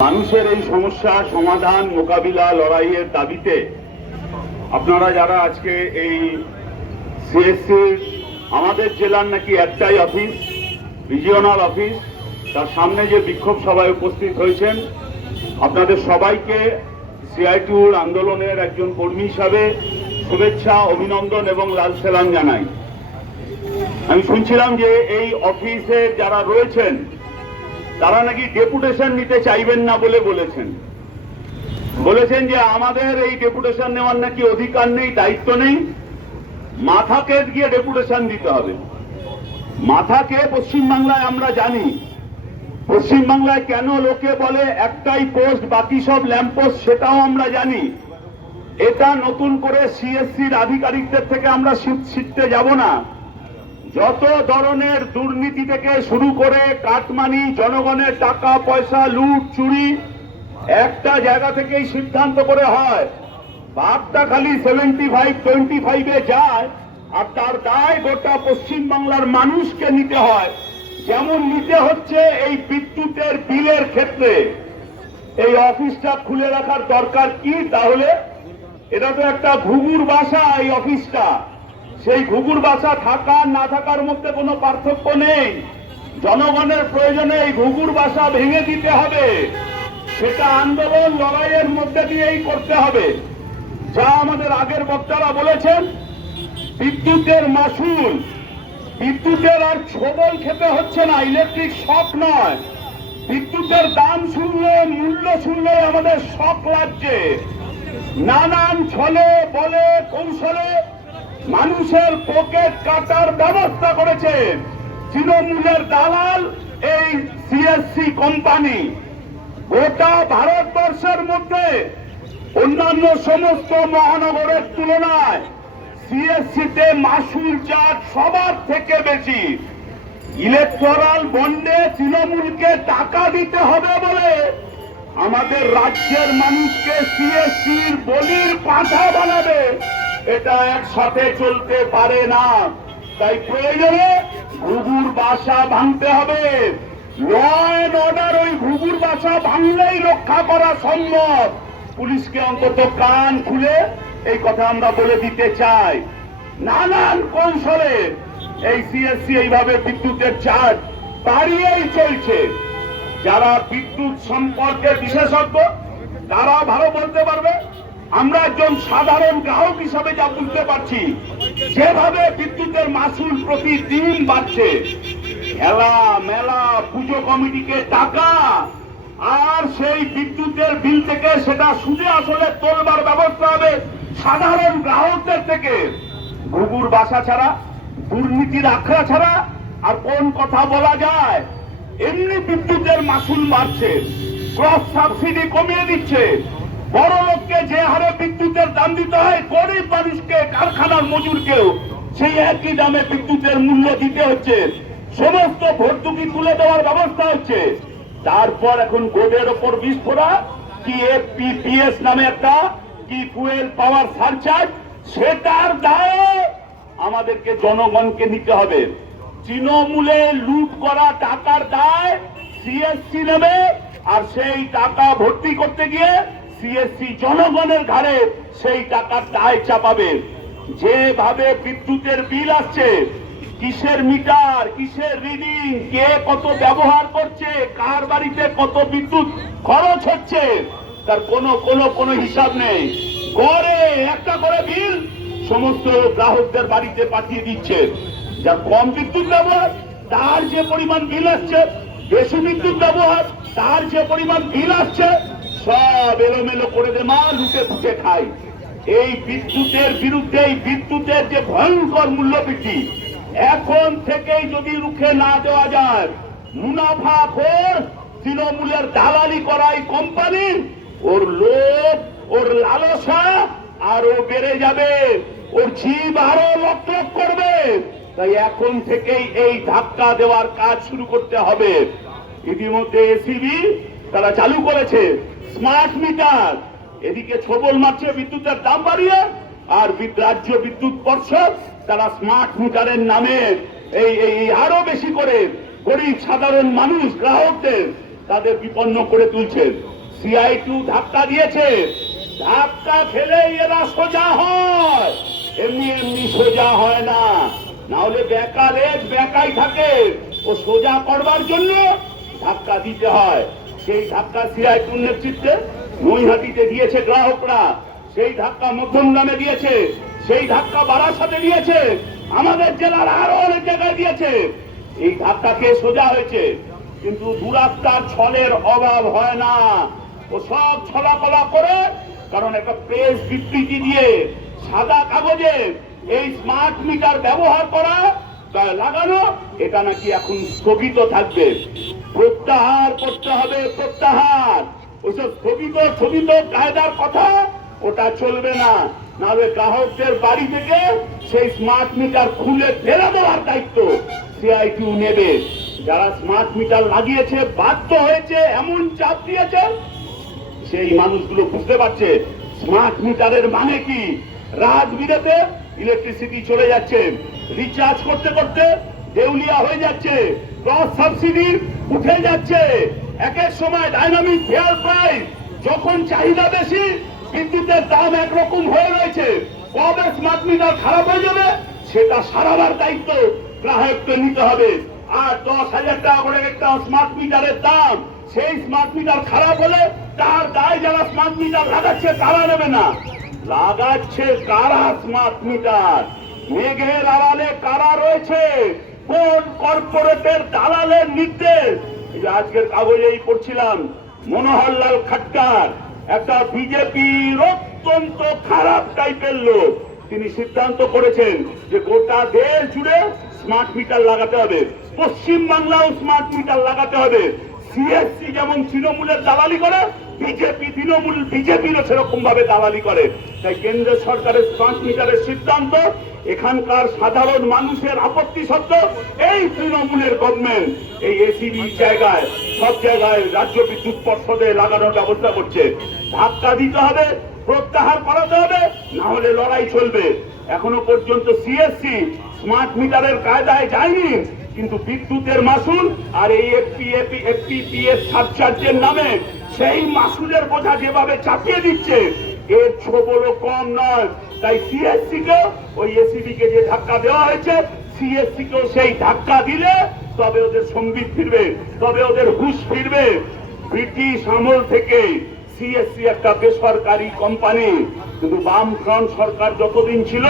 মানুষের এই সমস্যা, সমাধান, মোকাবিলা, লড়াইয়ের দাবিতে আপনারা যারা আজকে এই সিএসসি আমাদের জেলার নাকি একটাই অফিস রিজিওনাল অফিস, তার সামনে যে বিক্ষোভ সভায় উপস্থিত হয়েছেন, আপনাদের সবাইকে সিআইটিউর আন্দোলনের একজন কর্মী হিসাবে শুভেচ্ছা, অভিনন্দন এবং লাল সেলাম জানাই। আমি শুনছিলাম যে এই অফিসে যারা রয়েছেন তারা নাকি ডেপুটেশন নিতে চাইবেন না বলে বলেছেন। বলেছেন যে আমাদের এই ডেপুটেশন নেওয়ার নাকি অধিকার নেই, দায়িত্ব নেই। মাথাকে গিয়ে ডেপুটেশন দিতে হবে। মাথাকে পশ্চিমবাংলায় আমরা জানি। পশ্চিমবাংলায় কেন লোকে বলে একটাই পোস্ট, বাকি সব ল্যাম্পোস্ট সেটাও আমরা জানি। এটা নতুন করে সিএসসির আধিকারিকদের থেকে আমরা শি- শিখতে যাব না। যত ধরনের দুর্নীতি থেকে শুরু করে কাটমানি, জনগণের টাকা, পয়সা, লুট, চুরি, একটা জায়গা থেকেই সিদ্ধান্ত করে হয়। ভাবটা খালি সেভেন্টি ফাইভ টোয়েন্টি ফাইভে যায় আর তার দায় গোটা পশ্চিম বাংলার মানুষকে নিতে হয়। যেমন নিতে হচ্ছে এই বিদ্যুতের বিলের ক্ষেত্রে। এই অফিসটা খুলে রাখার দরকার কি তাহলে? এটা তো একটা ঘুঘুর বাসা এই অফিসটা। সেই ঘুঘুর বাসা থাকা, না থাকার মধ্যে কোনো পার্থক্য নেই। জনগণের প্রয়োজনে এই ঘুঘুর বাসা ভেঙে দিতে হবে। সেটা আন্দোলন লড়াইয়ের মধ্যে দিয়েই করতে হবে। যা আমাদের আগের বক্তারা বলেছেন, বিদ্যুতের মাসুল। বিদ্যুতের আর ছবল খেতে হচ্ছে না, ইলেকট্রিক শক নয়। বিদ্যুতের দাম শুনলে, মূল্য শুনলে আমাদের শক লাগছে। নানান ছলে, বলে, কৌশলে মানুষের পকেট কাটার ব্যবস্থা করেছে তৃণমূলের দালাল এই সিএসসি কোম্পানি গোটা ভারতবর্ষের মধ্যে অন্যান্য সমস্ত মহানগরের তুলনায় সিএসসিতে মাসুল চার্জ সবার থেকে বেশি। ইলেকট্রাল বন্ডে তৃণমূলকে টাকা দিতে হবে বলে আমাদের রাজ্যের মানুষকে সিএসসির বলির পাঠা বানাবে। এটা একসাথে চলতে পারে না। তাই প্রয়োজনে ঘুঘুর বাসা ভাঙতে হবে। ল অ্যান্ড অর্ডার ওই ঘুঘুর বাসা ভাঙলেই রক্ষা করা সম্ভব। পুলিশকে অন্তত কান খুলে এই কথা আমরা বলে দিতে চাই। নানান কৌশলে এই সিএসসি এইভাবে বিদ্যুতের চার্জ বাড়িয়েই চলছে। যারা বিদ্যুৎ সম্পর্কে বিশেষজ্ঞ তারা ভালো বলতে পারবে। আমরা একজন সাধারণ গ্রাহক হিসাবে যা বুঝতে পারছি, যেভাবে বিদ্যুতের মাসুল প্রতিদিন বাড়ছে, খেলা, মেলা, পুজো কমিটিকে টাকা, আর সেই বিদ্যুতের বিল থেকে সেটা সুদে আসলে তোলবার ব্যবস্থা হবে সাধারণ গ্রাহকদের থেকে। ঘুঘুর বাসা ছাড়া, দুর্নীতির আখড়া ছাড়া, আর কোন কথা বলা যায়? এমনি বিদ্যুতের মাসুল বাড়ছে, ক্রস সাবসিডি কমিয়ে দিচ্ছে। বড় লোককে যে হারে বিদ্যুতের দাম দিতে হয়, গরিব মানুষকে, কারখানার মজুরকেও সেই একই দামে বিদ্যুতের মূল্য দিতে হচ্ছে। সমস্ত ভর্তুকি তুলে দেওয়ার ব্যবস্থা হচ্ছে। তারপর এখন গোডের ওপর বিস্ফোরা কি পিপিএস নামে একটা কি ফুয়েল পাওয়ার সারচার্জ, সেটার দায় আমাদেরকে জনগণকে নিতে হবে। তৃণমূলে লুট করা টাকার দায় সিএসসি নেবে, আর সেই টাকা ভর্তি করতে গিয়ে সিএসসি জনগণের ঘাড়ে সেই টাকার দায় চাপাবে। যেভাবে বিদ্যুতের বিল আসছে, কিসের মিটার, কিসের রিডিং, কে কত ব্যবহার করছে, কার বাড়িতে কত বিদ্যুৎ খরচ হচ্ছে, তার কোনো কোনো কোনো হিসাব নেই। করে একটা করে বিল সমস্ত গ্রাহকদের বাড়িতে পাঠিয়ে দিচ্ছে। যা কম বিদ্যুৎ ব্যবহার, তার যে পরিমাণ বিল আসছে, বেশি বিদ্যুৎ ব্যবহার, তার যে পরিমাণ বিল আসছে সব এলোমেলো করে দে, মা লুটে ফুটে খাই। এই বিদ্যুতের বিরুদ্ধে, এই বিদ্যুতের যে ভয়ঙ্কর মূল্য বৃদ্ধি এখন থেকেই যদি রুখে না দেওয়া যায়, মুনাফা খোর, তৃণমূলের দালালি করা এই কোম্পানি ওর লোভ, ওর লালসা, আরও বেড়ে যাবে, ওর জীব আরও লক লক করবে। তাই এখন থেকেই এই ধাক্কা দেওয়ার কাজ শুরু করতে হবে। ইতিমধ্যে এসিবি তারা চালু করেছে। স্মার্ট মিটার এদিকে ছবল মারছে বিদ্যুতের দাম বাড়িয়ে আর রাজ্য বিদ্যুৎ পর্ষদ তারা স্মার্ট মিটারের নামে এই এই আরও বেশি করে গরিব, সাধারণ মানুষ, গ্রাহকদের তাদের বিপন্ন করে তুলছেন সিআই টু ধাক্কা দিয়েছে। ধাক্কা খেলে এরা সোজা হয়। এমনি এমনি সোজা হয় না। না হলে বেকার বেকাই থাকে। ও সোজা করবার জন্য ধাক্কা দিতে হয়। সেই ধাক্কা টুর নেতৃত্বে নৈহাটিতে দিয়েছে গ্রাহকরা। সেই ধাক্কা মধ্যমগ্রামে দিয়েছে, সেই ধাক্কা বারাসাতে দিয়েছে, আমাদের জেলার আরও অনেক জায়গায় দিয়েছে। এই ধাক্কাকে সোজা হয়েছে, কিন্তু দুরাত্মার ছলের অভাব হয় না। ও সব ছলাকলা করে, কারণ একটা প্রেস বিবৃতি দিয়ে সাদা কাগজে এই স্মার্ট মিটার ব্যবহার করা লাগানো, এটা নাকি এখন স্থগিত থাকবে। প্রত্যাহার করতে হবে, প্রত্যাহার। ওইসব স্থগিত স্থগিত কায়দার কথা, ওটা চলবে না। নাহলে গ্রাহকদের বাড়ি থেকে সেই স্মার্ট মিটার খুলে ফেলে দেওয়ার দায়িত্ব সিআইটিউ নেবে। যারা স্মার্ট মিটার লাগিয়েছে, বাধ্য হয়েছে, এমন চাপ দিয়েছে, সেই মানুষগুলো বুঝতে পারছে স্মার্ট মিটারের মানে কি। রাত বিরেতে ইলেকট্রিসিটি চলে যাচ্ছে রিচার্জ করতে করতে দেউলিয়া হয়ে যাচ্ছে ক্রস সাবসিডি উঠে যাচ্ছে। এক এক সময় ডাইনামিক ফেয়ার প্রাইস যখন চাহিদা বেশি, বিদ্যুতের দাম একরকম হয়ে রয়েছে। কবে স্মার্ট মিটার খারাপ হয়ে যাবে, সেটা সারাবার দায়িত্ব গ্রাহককে নিতে হবে। আর দশ হাজার টাকা করে একটা স্মার্ট মিটারের দাম, সেই স্মার্ট মিটার খারাপ হলে তার দায় যারা স্মার্ট মিটার লাগাচ্ছে, তারা নেবে না। লাগাচ্ছে কারা স্মার্ট মিটার মেঘের আড়ালে কারা রয়েছে? কোন কর্পোরেটের দালালের নির্দেশ? আজকের কাগজেই পড়ছিলাম, মনোহরলাল খাট্টার, একটা বিজেপির অত্যন্ত খারাপ টাইপের লোক। তিনি সিদ্ধান্ত করেছেন যে গোটা দেশ জুড়ে স্মার্ট মিটার লাগাতে হবে। পশ্চিম বাংলাও স্মার্ট মিটার লাগাতে হবে। সিএসসি যেমন তৃণমূলের দালালি করে বিজেপি, তৃণমূল, বিজেপিরও সেরকম ভাবে দালালি করে। তাই কেন্দ্র সরকারের স্মার্ট মিটারের সিদ্ধান্ত, এখানকার সাধারণ মানুষের আপত্তি সত্ত্বেও এই তৃণমূলের গভর্নমেন্ট এই এসিবি জায়গায়, সব জায়গায় রাজ্য বিদ্যুৎ পর্ষদে লাগানোর ব্যবস্থা করছে। ধাক্কা দিতে হবে, প্রত্যাহার করাতে হবে, না হলে লড়াই চলবে। এখনও পর্যন্ত সিএসসি স্মার্ট মিটারের কায়দায় যায়নি, কিন্তু বিদ্যুতের মাসুল আর এই এফপি এফপিপিএস সাবচার্জের নামে সেই মাসুলের বোঝা যেভাবে চাপিয়ে দিচ্ছে, এর ছোবলও কম নয়। তাই সিএসসি কে ওই এসিবি কে যে ধাক্কা দেওয়া হয়েছে সিএসসি কেও সেই ধাক্কা দিলে তবে ওদের সম্বিত ফিরবে, তবে ওদের হুশ ফিরবে। ব্রিটিশ আমল থেকে সিএসসি একটা বেসরকারি কোম্পানি, কিন্তু বামফ্রন্ট সরকার যতদিন ছিল,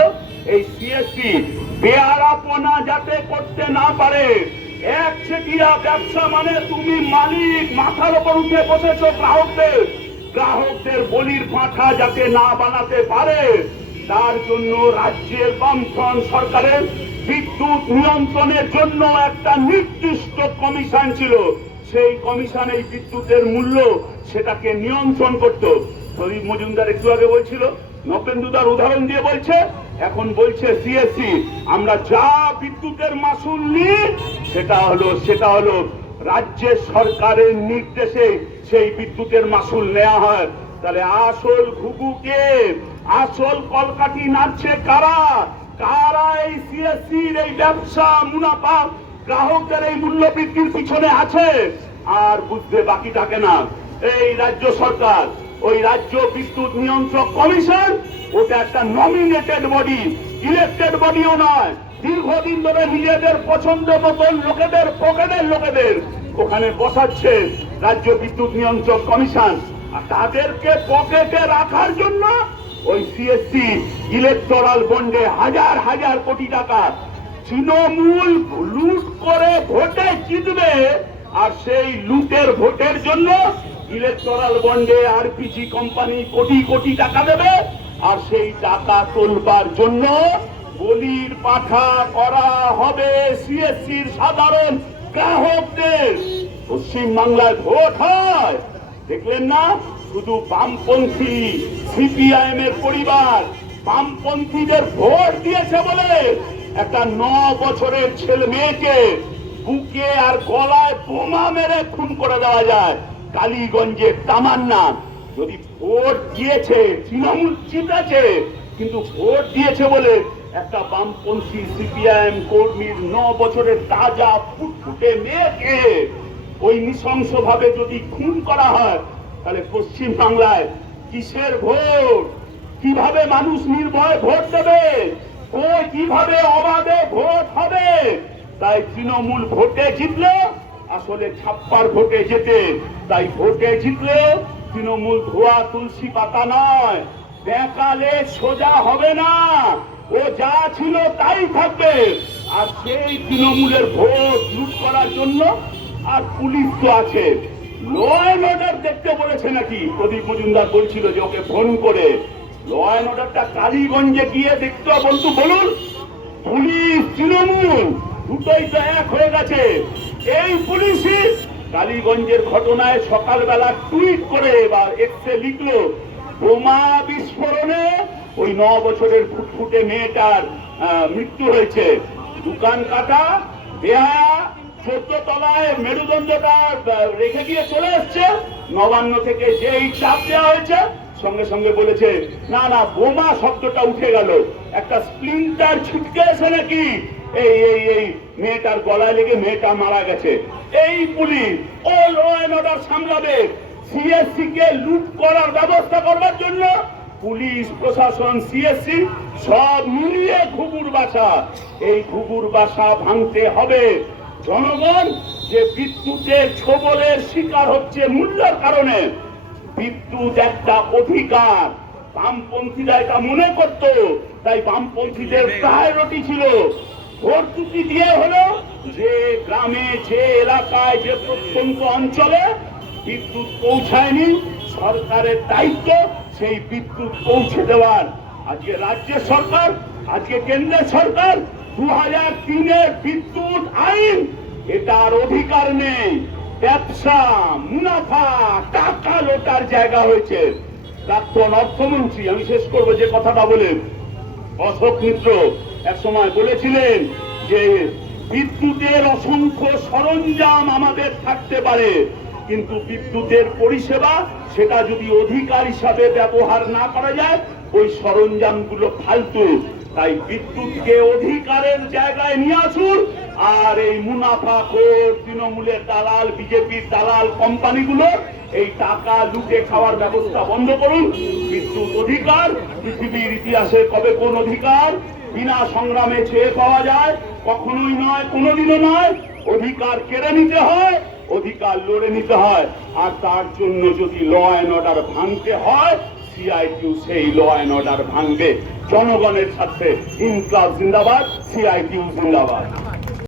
এই সিএসসি বেয়ারাপনা যাতে করতে না পারে ব্যবসা মানে তুমি মালিক, মাথার উপর উঠে বসেছ গ্রাহকদের। গ্রাহকদের বলির যাতে না বানাতে পারে, তার জন্য রাজ্যের বামফ্রন্ট সরকারের বিদ্যুৎ নিয়ন্ত্রণের জন্য একটা নির্দিষ্ট কমিশন ছিল। সেই কমিশন এই বিদ্যুতের মূল্য সেটাকে নিয়ন্ত্রণ করত। শরীফ মজুমদার একটু আগে বলছিল নপেন্দুদার উদাহরণ দিয়ে বলছে এখন বলছে সিএসসি আমরা যা বিদ্যুতের মাসুল নিই, সেটা হলো সেটা হলো রাজ্যের সরকারের নির্দেশে সেই বিদ্যুতের মাসুল নেওয়া হয়। তাহলে আসল ঘুঘুকে, আসল কলকাঠি নাচছে কারা? কারা এই সিএসসির এই ব্যবসা মুনাফা গ্রাহকদের এই মূল্য বৃদ্ধির পিছনে আছে? আর বুঝতে বাকি থাকে না। এই রাজ্য সরকার ওই রাজ্য বিদ্যুৎ নিয়ন্ত্রক কমিশন, ওটা একটা নমিনেটেড বডি ইলেক্টেড বডিও নয়। দীর্ঘদিন ধরে নিজেদের পছন্দ মতন লোকেদের পকেটের লোকেদের ওখানে বসাচ্ছে রাজ্য বিদ্যুৎ নিয়ন্ত্রক কমিশন। আর তাদেরকে পকেটে রাখার জন্য ওই সিএসসি ইলেকট্রাল বন্ডে হাজার হাজার কোটি টাকা তৃণমূল লুট করে ভোটে জিতবে, আর সেই লুটের ভোটের জন্য ইলেকট্রাল বন্ডে আরপিজি কোম্পানি কোটি কোটি টাকা দেবে, আর সেই টাকা তোলবার জন্য বলির পাঠা করা হবে সিএসসির সাধারণ গ্রাহকদের। পশ্চিম বাংলায় ভোট হয়। দেখলেন না? শুধু বামপন্থী সিপিআইএম এর পরিবার বামপন্থীদের ভোট দিয়েছে বলে একটা ন বছরের ছেলে মেয়েকে বুকে আর গলায় বোমা মেরে খুন করে দেওয়া যায়। কালীগঞ্জের তামান্না। যদি ভোট দিয়েছে, তৃণমূল জিতেছে, কিন্তু ভোট দিয়েছে বলে একটা বামপন্থী সিপিআইএম কর্মীর ন বছরের তাজা ফুটফুটে মেয়েকে ওই নৃশংসভাবে যদি খুন করা হয়, তাহলে পশ্চিম বাংলায় কিসের ভোট? কীভাবে মানুষ নির্ভয় ভোট দেবে? ও কীভাবে অবাধে ভোট হবে? তাই তৃণমূল ভোটে জিতলে আসলে ছাপ্পার ভোটে যেতে তাই ভোটে জিতলে তৃণমূল ধোয়া তুলসী পাতা নয়। দেখালে সোজা হবে না। ও যা ছিল তাই থাকবে। আর সেই তৃণমূলের ভোট লুট করার জন্য আর পুলিশ তো আছে। ল অ্যান্ড অর্ডার দেখতে বলেছে নাকি? প্রদীপ মজুমদার বলছিল যে ওকে ফোন করে। ল অ্যান্ড অর্ডারটা কালীগঞ্জে গিয়ে দেখতে বন্ধু বলুন, পুলিশ তৃণমূল। দুটোই তো এক হয়ে গেছে। এই পুলিশই কালীগঞ্জের ঘটনায় সকালবেলা টুইট করে বা এক্সে লিখলো, বোমা বিস্ফোরণে ওই ন বছরের ফুটফুটে মেয়েটার মৃত্যু হয়েছে। দোকান কাটা, দেয়া চোদ্দ তলায় মেরুদণ্ডটা রেখে দিয়ে চলে এসছে। নবান্ন থেকে যেই চাপ দেওয়া হয়েছে, সঙ্গে সঙ্গে বলেছে, না না, বোমা শব্দটা উঠে গেল। একটা স্প্লিন্টার ছুটকে এসে নাকি এই এই এই মেয়েটার গলায় লেগে মেয়েটা মারা গেছে। এই পুলিশ ও ল অ্যান্ড অর্ডার সামলাবে। সিএসসি কে লুট করার ব্যবস্থা করবার জন্য পুলিশ প্রশাসন সিএসসি সব মিলিয়ে ঘুঘুর বাসা। এই ঘুঘুর বাসা ভাঙতে হবে। জনগণ যে বিদ্যুতের ছোবলের শিকার হচ্ছে মূল্যের কারণে বিদ্যুৎ একটা অধিকার। বামপন্থীরা এটা মনে করত তাই বামপন্থীদের প্রায়োরিটি ছিল। ভর্তুকি দিয়ে হলো যে গ্রামে, যে এলাকায়, যে প্রত্যন্ত অঞ্চলে বিদ্যুৎ পৌঁছায়নি, সরকারের দায়িত্ব সেই বিদ্যুৎ পৌঁছে দেওয়ার। আজকে রাজ্যের সরকার, আজকে কেন্দ্রের সরকার দু হাজার তিনের বিদ্যুৎ আইন, এটার অধিকার নেই। ব্যবসা, মুনাফা, টাকা লোটার জায়গা হয়েছে। প্রাক্তন অর্থমন্ত্রী, আমি শেষ করব যে কথাটা বলে অশোক মিত্র এক সময় বলেছিলেন যে বিদ্যুতের অসংখ্য সরঞ্জাম আমাদের থাকতে পারে, কিন্তু বিদ্যুতের পরিষেবা সেটা যদি অধিকার হিসাবে ব্যবহার না করা যায়, ওই সরঞ্জামগুলো ফালতু। তাই বিদ্যুৎকে অধিকারের জায়গায় নিয়ে আসুন আর এই মুনাফা খোর তৃণমূলের দালাল বিজেপির দালাল কোম্পানিগুলো এই টাকা লুটে খাওয়ার ব্যবস্থা বন্ধ করুন। বিদ্যুৎ অধিকার, পৃথিবীর ইতিহাসে কবে কোন অধিকার? বিনা সংগ্রামে ছেয়ে পাওয়া যায়, কখনোই নয়, কোনোদিনও নয়। অধিকার কেড়ে নিতে হয়, অধিকার লড়ে নিতে হয়। আর তার জন্য যদি ল অ্যান্ড অর্ডার ভাঙতে হয় সিআইটিউ সেই ল অ্যান্ড অর্ডার ভাঙবে। জনগণের সাথে ইনকলাব জিন্দাবাদ সিআইটিউ জিন্দাবাদ।